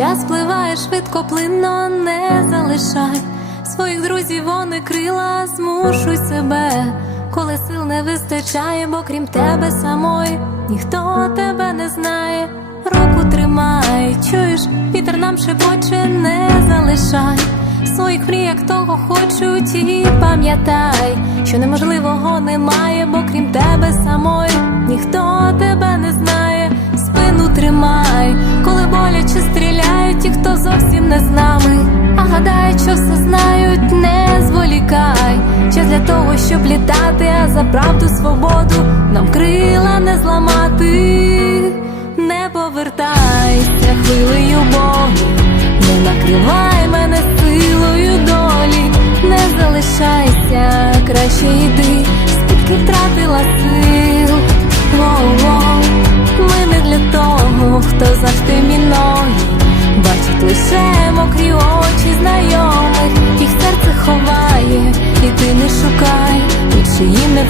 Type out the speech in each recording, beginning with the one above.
Час пливає швидко, плинно не залишай. Своїх друзів, вони крила, змушуй себе, коли сил не вистачає, бо крім тебе самої ніхто тебе не знає. Руку тримай, чуєш, вітер нам шепоче, не залишай. Своїх мріях того хочуть і пам'ятай, що неможливого немає, бо крім тебе самої що все знають, не зволікай. Час для того, щоб літати, а за правду свободу нам крила не зламати, не повертайся хвилею болі, не накривай мене силою долі, не залишайся, краще йди, скільки втратила сил.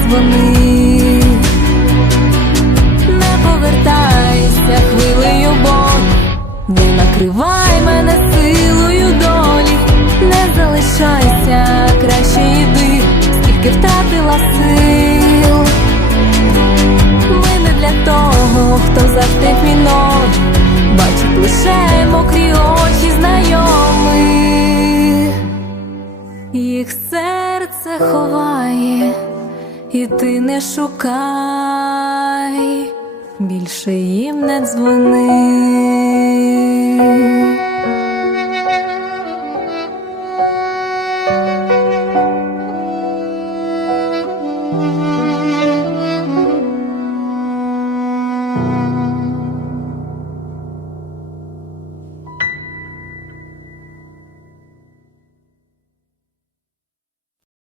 Дзвони. Не повертайся хвилею болі, не накривай мене силою долі, не залишайся, краще йди, скільки втратила сил. Ми не для того, хто завжди війною, бачить лише мокрі очі знайомих, їх серце ховає, і ти не шукай, більше їм не дзвони.